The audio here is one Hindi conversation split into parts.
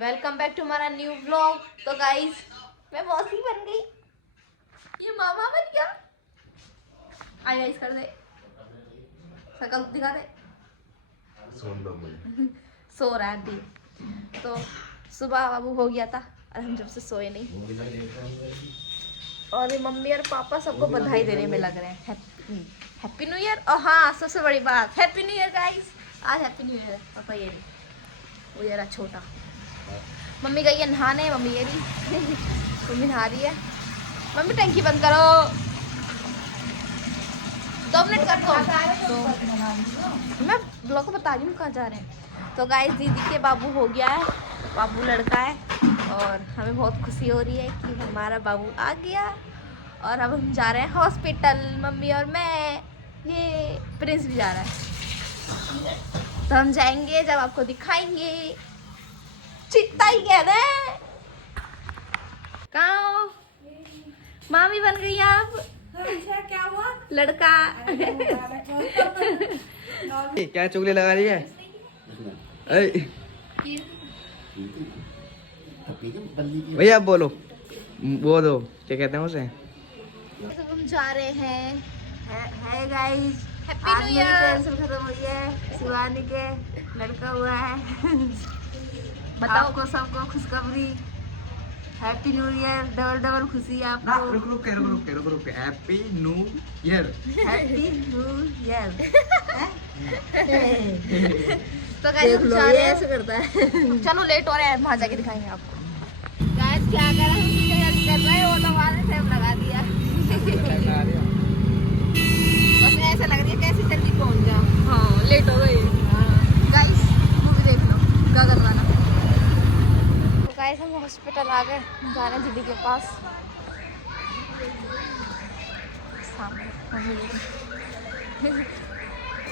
वेलकम बैक टू हमारा न्यू व्लॉग। तो गाइस मैं मौसी बन गई, ये मामा बन गया। आई गाइस कर दे, शकल दिखा दे। सो रहा है अभी। तो सुबह बाबू हो गया था और हम जब से सोए नहीं। और ये मम्मी और पापा सबको बधाई देने में लग रहे हैं। Happy new year. और हाँ, सबसे बड़ी बात, हैप्पी न्यू ईयर गाइस। आज हैप्पी न्यू ईयर है। पापा ये वो ये रहा छोटा, मम्मी गई है नहाने। मम्मी ये रही मम्मी नहा रही है। मम्मी टंकी बंद करो, 2 मिनट कर दो। तो मैं ब्लॉग को बता रही हूँ कहाँ जा रहे हैं। तो गाइस दीदी के बाबू हो गया है, बाबू लड़का है और हमें बहुत खुशी हो रही है कि हमारा बाबू आ गया। और अब हम जा रहे हैं हॉस्पिटल, मम्मी और मैं। ये प्रिंस भी जा रहा है। तो हम जाएंगे जब आपको दिखाएंगे। चित्ता ही कह रहे कहाँ मामी बन गई आप। अच्छा क्या हुआ? लड़का क्या चुगली लगा रही है? भैया आप बोलो, वो दो क्या कहते हैं उसे। तो हम जा रहे हैं। है guys, happy new year. Tension खत्म हुई है, शिवानी के लड़का हुआ है। बताओ आपको सबको खुशखबरी, happy new year. Double double खुशी आपको। रुक happy new year. Happy new year. तो गाइस हम जा रहे हैं। ऐसे करता है। चलो लेट हो रहे हैं, वहाँ जाके दिखाएंगे आपको। गाइस क्या कर रहे हैं? कर रहे हो तो हमारे टाइम लगा दिया। बस ऐसा लग रही है कैसे जल्दी पहुंच जाओ। हाँ लेट हो गए। गाइस मूवी देख लो, क्या करवाना। तो गाइस हम हॉस्पिटल आ गए, जा रहे हैं दीदी के पास। सामने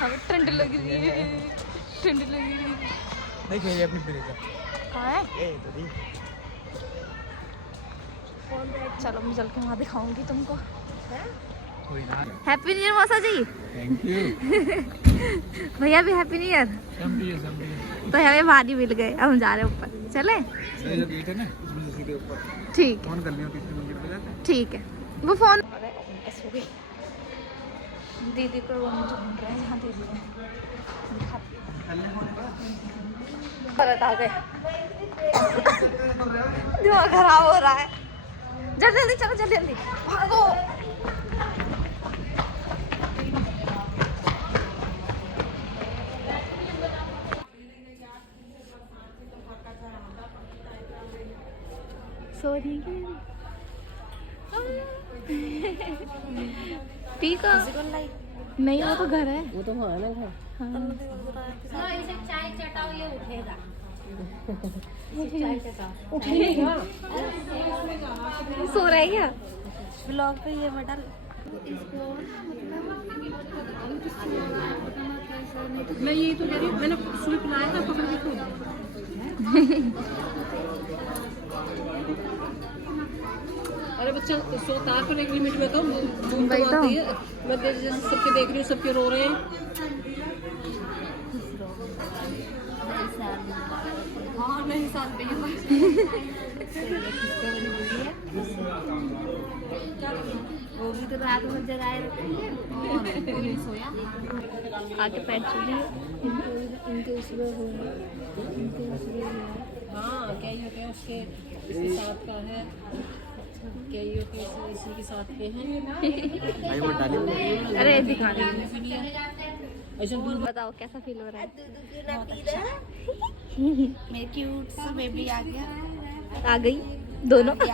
हमें ठंड लग रही है, ठंड लग रही है। देखिए अपनी प्रिंस कहाँ है? चलो मैं चल के वहाँ दिखाऊंगी तुमको। हैप्पी न्यू ईयर मौसा जी। Thank you. भैया भी हैप्पी न्यू ईयर। तो हमें भारी मिल गए, अब हम जा रहे हैं ऊपर। चले? ठीक फोन कर लियो, कितने मंजिल पे जाते हैं? ठीक है। वो फोन दीदी को रूम ढूंढ रहे हैं, जहाँ दीदी है। गलत आ गए, दिमाग खराब हो रहा है। जल्दी जल्दी चलो, जल्दी जल्दी भागो। सॉरी पी का नहीं, वो तो घर है। वो तो है ना घर। चाय चटाओ, ये उठेगा। उठेगा। सो रहा है क्या? ब्लॉग पे ये बटन मैं यही तो कह रही हूँ, मैंने स्लिप लाया था पकड़ के खो। अरे बच्चा सोता है पर एक लिमिट में तो वही तो। आती है। मैं जैसे सबके देख रही हूँ, सबके रो रहे हैं। हाँ मैं हिसाब पे वो भी तो रात में जगाए रखेंगे और नहीं सोया। आगे पैर चुली इनके उसमें होंगे, इनके उसमें हाँ क्या ही होते हैं उसके, इसके साथ का है क्या ही होते हैं, इसी के साथ के हैं। भाई वो डाली अरे दिखा दे। ऐसा दूर बताओ कैसा फील हो रहा है? मेरे क्यूट सा बेबी आ गया। आ गई दोनों। ये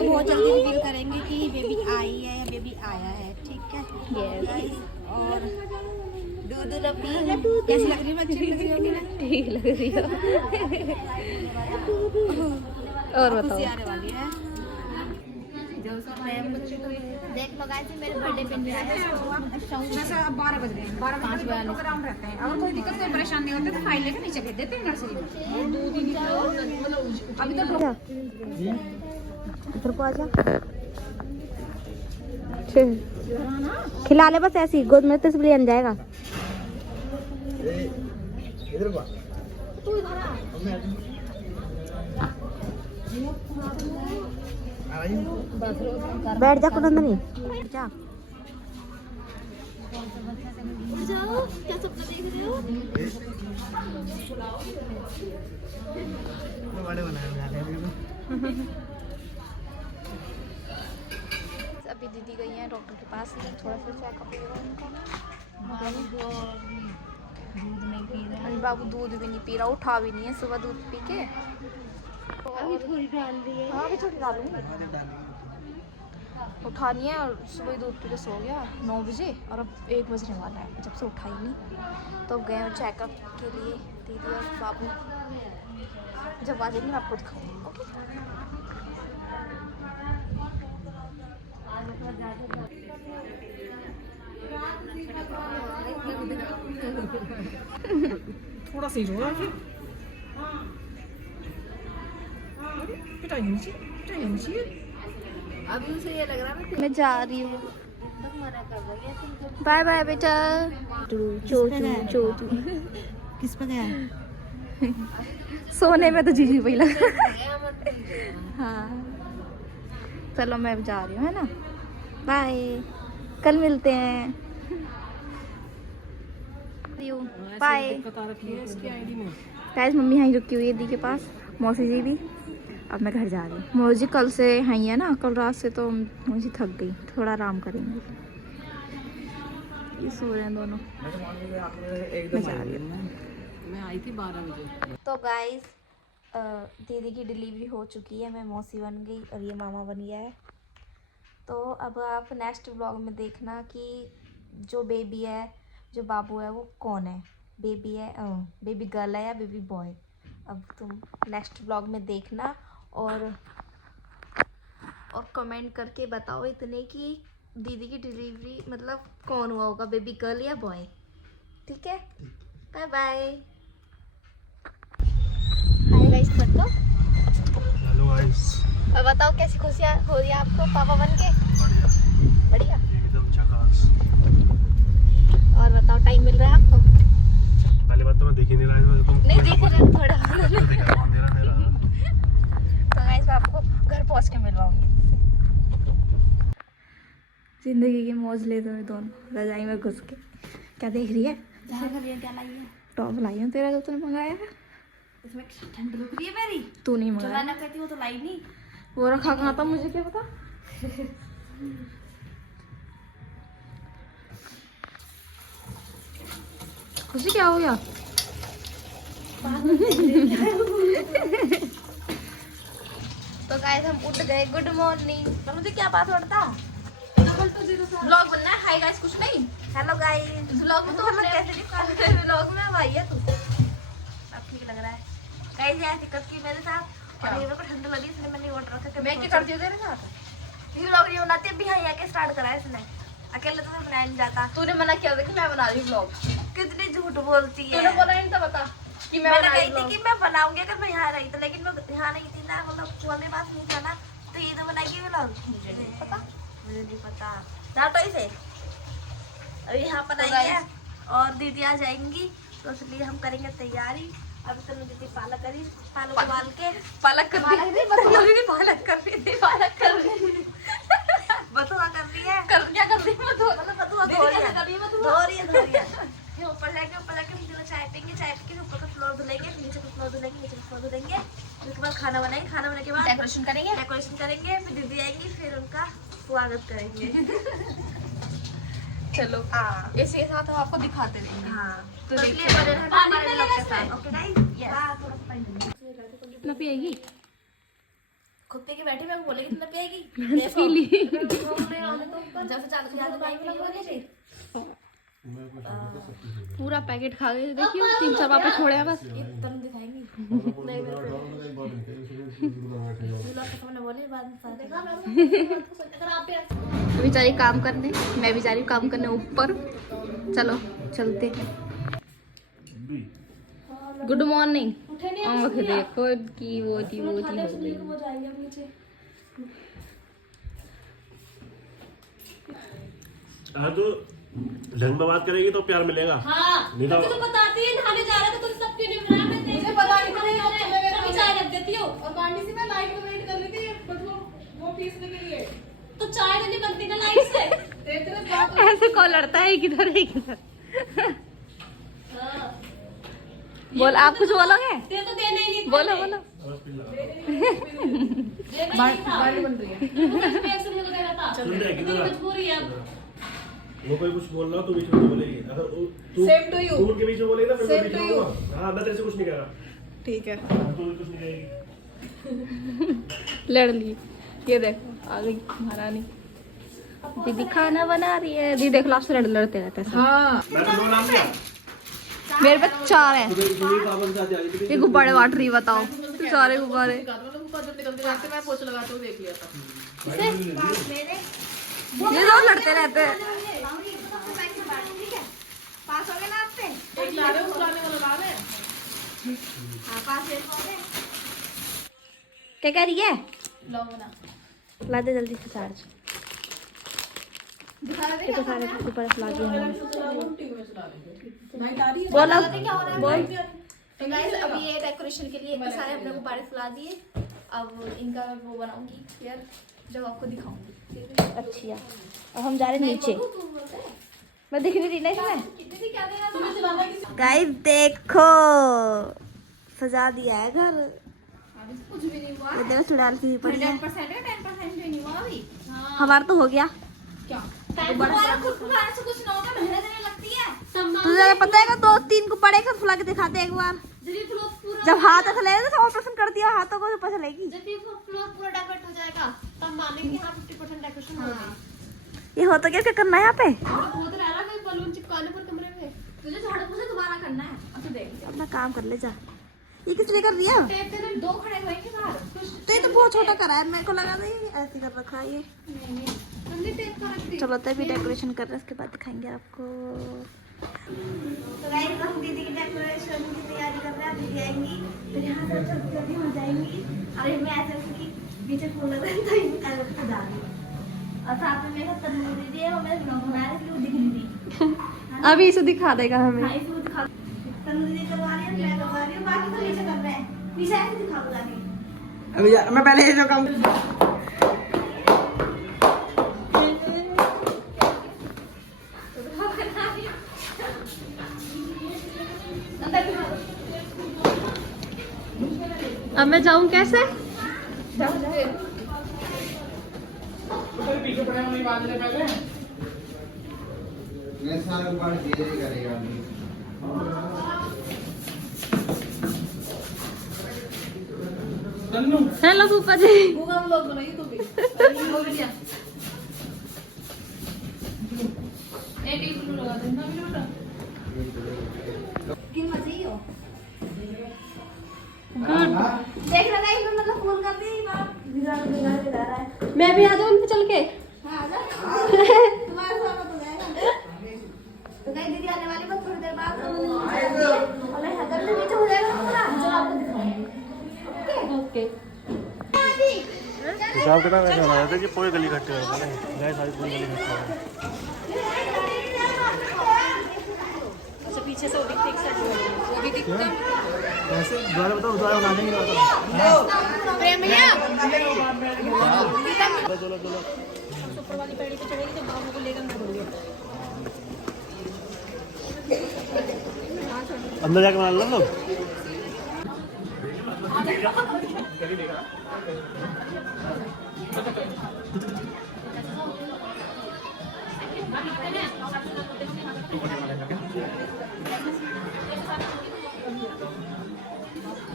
बहुत जल्दी रिवील करेंगे कि बेबी आई है या बेबी आया है, ठीक है? यस। और दूध ना पी, कैसी लग रही है? अच्छी लग रही होगी ना? ठीक लग रही हो। और बताओ। खुशी आने वाली है। देख लो गाइस, मेरे बर्थडे पे नहीं आया। वैसे अब 12 बज गए हैं, 12 बजे अराउंड रहते हैं। अगर कोई दिक्कत कोई परेशानी होती है तो फाइल लेकर नीचे भेज देते हैं नर्सरी में। 2 दिन अभी तो इधर को आजा। खिला ले बस ऐसे ही, गोद में तो इसलिए बन जाएगा। इधर को तू इधर आ। बैठ जा कुनंदनी, बैठ जा। उठ जाओ, क्या सपना देख रहे हो? अभी दीदी गई है डॉक्टर के पास, थोड़ा सा चेकअप होगा उनका। दूध नहीं पी रहा। अभी बाबू दूध भी नहीं पी रहा, उठा भी नहीं है सुबह दूध पी के। अभी थोड़ी डाल दी है। हाँ अभी थोड़ी डालूंगी। उठानी है और सुबह ही दूध पी के सो गया 9 बजे और अब 1 बजने वाला है जब से उठा ही नहीं। तो गए चेकअप के लिए दीदी और बाबू। जब आ जाएंगे मैं आपको दिखाऊंगी। ओके थोड़ा सी रोड़ा फिर पिटाई नीचे पिटाई नीचे। अभी उसे ये लग रहा है मैं जा रही हूँ। बाय बाय बेटा। चोचू किस पे गया? सोने में तो जीजी वही लग रहा है। हाँ चलो मैं जा रही हूँ, है ना। बाय, कल मिलते हैं। बाय। गाइस मम्मी यहीं रुकी हुई है दी के पास, मौसी जी भी। अब मैं घर जा रही हूँ। मौसी कल से यहीं है ना, कल रात से तो मौसी थक गई, थोड़ा आराम करेंगे। ये सो रहे हैं दोनों। मैं जा रही हूँ। मैं आई थी 12 बजे। तो गाइस दीदी की डिलीवरी हो चुकी है, मैं मौसी बन गई और ये मामा बन गया है। तो अब आप नेक्स्ट व्लॉग में देखना कि जो बेबी है, जो बाबू है, वो कौन है। बेबी है, बेबी गर्ल है या बेबी बॉय। अब तुम नेक्स्ट व्लॉग में देखना और कमेंट करके बताओ इतने कि दीदी की डिलीवरी मतलब कौन हुआ होगा, बेबी गर्ल या बॉय। ठीक है, बाय बाय। हाय गाइस, बताओ। Hello guys. और बताओ कैसी खुशियाँ हो रही है आपको पापा बन के? बढ़िया, एकदम झकास। और बताओ टाइम मिल रहा है आपको? पहली बात तो मैं देख ही नहीं रहा है, तुम नहीं देख रहे थोड़ा। मेरा तो गाइस मैं आपको घर पहुंच के मिलवाऊंगी। जिंदगी की मौज लेते हुए दोनों रजाई में घुस के। क्या देख रही है? क्या लाई है? टॉप लाई हूँ तेरा, जो तूने मंगाया है। इसमें ठंड लग रही है मेरी। तू नहीं मंगाया। ना कहती हो तो लाई नहीं। वो रखा कहाँ था, मुझे क्या पता। खुशी क्या हो गया? तो गाइस हम उठ गए। Good morning. तो मुझे क्या पासवर्ड था? व्लॉग बनना है। हाय गाइस, कुछ नहीं। Hello guys. व्लॉग में तो हम कैसे दिखा? व्लॉग में भाई है तू। अब ठीक लग रहा है। गाइस यार दिक्कत की मेरे साथ, और ये मेरे को ठंड लगी इसलिए मैंने ऑर्डर रखा। मैं क्या करती हूँ तेरे साथ? ये व्लॉग नहीं बनाते, अभी यहाँ आके स्टार्ट करा है इसने। अकेले तो मैं बनाया नहीं जाता। तूने मना किया था कि मैं बना रही हूँ व्लॉग। कितनी झूठ बोलती है। तूने बोला नहीं था बता कि मैंने कही थी कि मैं बनाऊंगी अगर मैं यहाँ रही तो, लेकिन मैं यहाँ नहीं थी ना, मतलब कुआं में पास नहीं था ना, तो ये तो बनाएगी व्लॉग। मुझे नहीं पता, मुझे नहीं पता। डांटो इसे। अभी यहाँ पर आई है और दीदी आ जाएंगी तो इसलिए हम करेंगे तैयारी। अब तो दीदी पालक करी, पालक उबाल के पालक कर रही है। पालक कर रही थी, पालक कर रही है। बथुआ कर रही है। क्या कर रही है? बथुआ धो रही है। फिर ऊपर जाके फिर चाय पेंगे, चाय पी के ऊपर का फ्लोर धुलेंगे, नीचे का फ्लोर धुलेंगे, नीचे का फ्लोर धुलेंगे। उसके बाद खाना बनाएंगे, खाना बनाने के बाद डेकोरेशन करेंगे। फिर दीदी आएंगी, फिर उनका स्वागत करेंगे। चलो हाँ, इसी के साथ हम आपको दिखाते रहेंगे। हाँ तो इसलिए बने रहना हमारे लोग के साथ। ओके गाइस, कितना पिएगी? खुद पे के बैठे मैं बोलेगी कितना पिएगी? पी ली। जब से चालू किया तो टाइम लगा बोले पूरा पैकेट खा गए। देखिए 3-4 पापा छोड़े हैं बस। तुम दिखाएंगी। बेचारी काम करने, मैं भी जा रही हूँ काम करने ऊपर। चलो चलते हैं। Good morning. आँख देखो की वो थी हो गई। हाँ तो ढंग में बात करेगी तो प्यार मिलेगा। हाँ, नहीं तो बताती है नहाने जा रहा था तो सब क्यों नहीं बनाया? मैं तो चाय नहीं बनती ना लाइट से। ऐसे कौन लड़ता है किधर है किधर। बोल आप कुछ बोलोगे? ते तो देना ही नहीं। बोलो बोलो। मजबूरी है अब। वो कोई कुछ बोल रहा हो तो बीच में बोलेगी, अगर तू Same to you. तू उनके बीच में बोलेगी ना, फिर मैं Same बीच to में you. बोलूंगा। हाँ, मैं तेरे से कुछ नहीं कह रहा, ठीक है। तू भी कुछ नहीं कहेगी। लड़ ली। ये देखो आ गई महारानी। दीदी खाना बना रही है। दीदी देख लो आपसे लड़ते रहते हैं सब। हाँ मैं तो दो नाम दिया। मेरे पे 4 है। ये गुब्बारे बांट रही बताओ। सारे गुब्बारे। मैं पोछ लगाते हुए देख लिया था। ये लोग लड़ते रहते हैं। पास हो गए ना आपसे। एक ला रहे हो, पुराने वाला ला रहे हैं। हाँ पास है। क्या कह रही है? लो बना। ला दे जल्दी से चार्ज। ये तो सारे ऊपर ला दिए हैं। बोलो बोल। तो गाइस अभी ये डेकोरेशन के लिए इतने सारे अपने गुब्बारे फुला दिए। अब इनका वो बनाऊंगी यार, जब आपको दिखाऊंगी। अच्छी है। अब हम जा रहे हैं नीचे। मैं दिख नहीं रही ना इसमें। गाइस देखो सजा दिया है घर। कुछ भी नहीं हुआ। ये देखो चुड़ैल सी पड़ी है। 10% है, 10% भी नहीं हुआ अभी। हमारा तो हो गया। गुब्बारा खुद फुलाने से कुछ ना होगा, मेहनत देने लगती है। तुझे पता है 2-3 को पड़े कर फुला के दिखाते हैं एक बार। जब ये फ्लोर पूरा जब हाथ ऐसा लगेगा तो ऑपरेशन कर दिया हाथों को पता चलेगी। जब ये फ्लोर पूरा डेकोरेट हो जाएगा तब मानेंगे हाँ 50% डेकोरेशन हो गई। ये होता क्या करना है यहाँ पे? वो तो रहना कोई बलून चिपकाने पर कमरे में। तुझे झाड़ू पोछा दोबारा करना है। अब तो देख अपना काम कर ले जा। ये किस लिए कर रही है? टेप से 2 खड़े होएंगे बाहर। तो ये तो बहुत छोटा करा है। मेरे को लगा था ये ऐसे कर रखा है ये। हमने टेप का रख दी। चलो तभी डेकोरेशन कर रहे हैं उसके बाद दिखाएंगे आपको। तो गाइस हम दीदी की डेकोरेशन की तैयारी कर रहे हैं। दीदी आएंगी फिर यहाँ से जल्दी हो जाएंगी। और मैं ऐसे उसकी पीछे फूल लगा तो ऐसे सजा दी। और साथ में मेरे तन्नू दीदी है, वो मेरे ब्लॉग बना रही थी, वो दिख नहीं रही। अभी इसे दिखा देगा हमें। हाँ इसे दिखा। तन्नू दीदी करवा रही है, मैं करवा रही हूँ, बाकी सब नीचे कर रहे हैं। पीछे ऐसे दिखाऊंगा नहीं। अभी मैं पहले ये जो काम अब मैं जाऊँ कैसे? हेलो फूफा जी। किन मजे हो देख रहा है मतलब फोन कर दी बाप भिगा रहा है। मैं भी आ जाऊँ उन पे चल के। हाँ आ जा तुम्हारा स्वागत हो जाएगा। तो कहीं दीदी आने वाली बस थोड़ी देर बाद और हैदर से नीचे हो जाएगा पूरा जो आपको दिखाऊंगी। ओके। हिसाब किताब ऐसा बना देते कि पूरी गली इकट्ठे होते हैं, गाय सारी पूरी गली इकट्ठे होते हैं। अच्छा पीछे से वो दिखते एक साइड वो भी दिखता। ऐसे दोबारा बताओ, दोबारा बना देंगे। प्रेम भैया चलो चलो ऊपर वाली पैड़ी पे चढ़ेगी तो बाबू को लेकर अंदर बढ़िया। अंदर जाके बना लो लोग।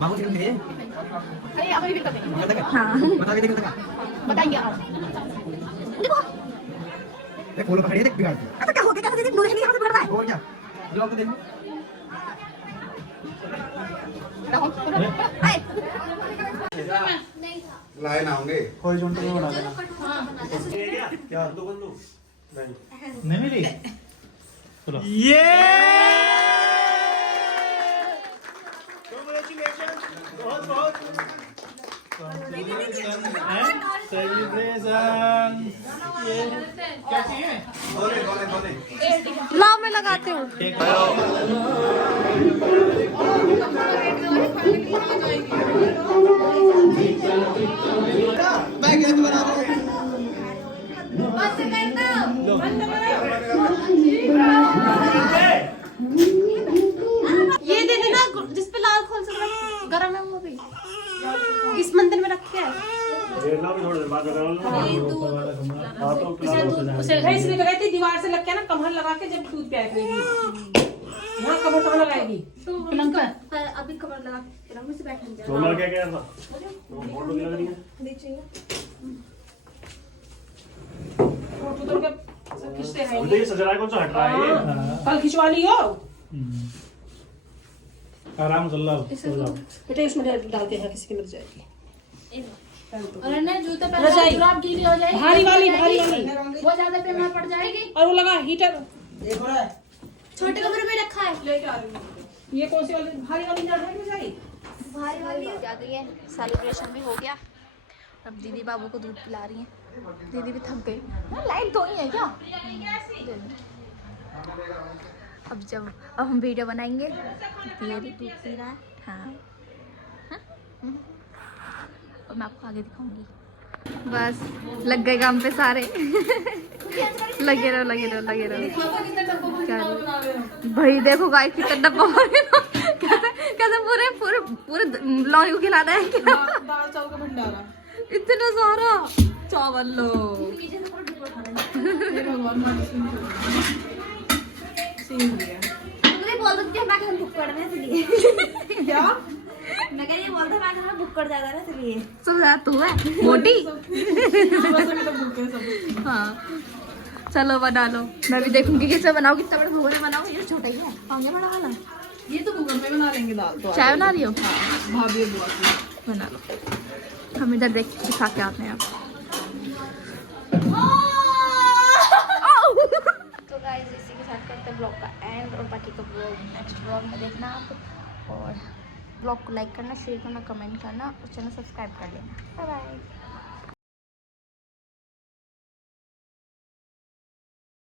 बाबू जी है हाँ बता के देखो बताइए आप। देख फूल पकड़िए देख बिगाड़ अच्छा क्या हो गया? कैसे दीदी नूर यहाँ से बढ़ रहा है? और क्या ब्लॉग तो देखो आए लाए ना होंगे हॉरिजॉन्टल में बना देना। क्या दो बंदू नहीं मिली। चलो ये बहुत बहुत सेलिब्रेशन। क्या चाहिए? लाओ मैं लगाती हूँ। मैं क्या बना दूँ गरम है वो भी। किस मंदिर में रखे हैं? देखना भी थोड़ी देर बाद अगर हाँ तो पिला दो से जाएगा। मैं इसलिए तो कहती दीवार से लग के ना कमर लगा के जब दूध पिया करेगी। यहाँ कमर कहाँ लगाएगी? पलंग पर अभी कवर लगा के रखो, से बैठने जा। सोमवार क्या क्या था? फोटो लग रही है। फोटो तो उनके सब खींचते हैं। उल्टे ये सज रहा है, कौन सा हट रहा है ये? कल खिंचवा लियो। आराम से लो। बेटे इसमें डालते हैं, किसी की लग जाएगी। और ना जूता रजाई। पहन आप गीली हो जाएगी। भारी वाली वो ज्यादा बीमार पड़ जाएगी। और वो लगा हीटर। छोटे कमरे में रखा है। ये कौन सी वाली? भारी वाली ना है रजाई। भारी वाली आ गई है, सेलिब्रेशन भी हो गया। अब दीदी बाबू को दूध पिला रही हैं। दीदी भी थक गई। लाइट दो ही है क्या? अब हम वीडियो बनाएंगे। ये भी दूध पी रहा है। हाँ, और मैं आपको आगे दिखाऊंगी। बस लग गए काम पे सारे। लगे रहो लगे रहो लगे रहो। भाई देखो गाय कितना डब्बा कैसे पूरे पूरे पूरे लौंग को खिलाना है क्या? दाल चावल का भंडारा। इतना सारा चावल लो। मुझे बोल दो कि मैं घर बुक करने इसलिए। क्या? मैं कह रही बोल दो मैं घर बुक कर जाता ना इसलिए। सब ज्यादा तू है मोटी। हाँ चलो बना लो, मैं भी देखूंगी कैसे बनाओ। कितना बड़ा भगोना बनाओ, ये छोटा ही है। आगे बड़ा वाला ये तो कुकर में बना लेंगे दाल तो। चाय बना रही हो? भाभी बुआ की। बना लो। हम इधर देख दिखा के आते हैं अब। तो गाइस इसी के साथ करते हैं ब्लॉग का एंड, और बाकी का ब्लॉग नेक्स्ट ब्लॉग में देखना आप। और ब्लॉग को लाइक करना, शेयर करना, कमेंट करना और चैनल सब्सक्राइब कर लेना। Bye bye.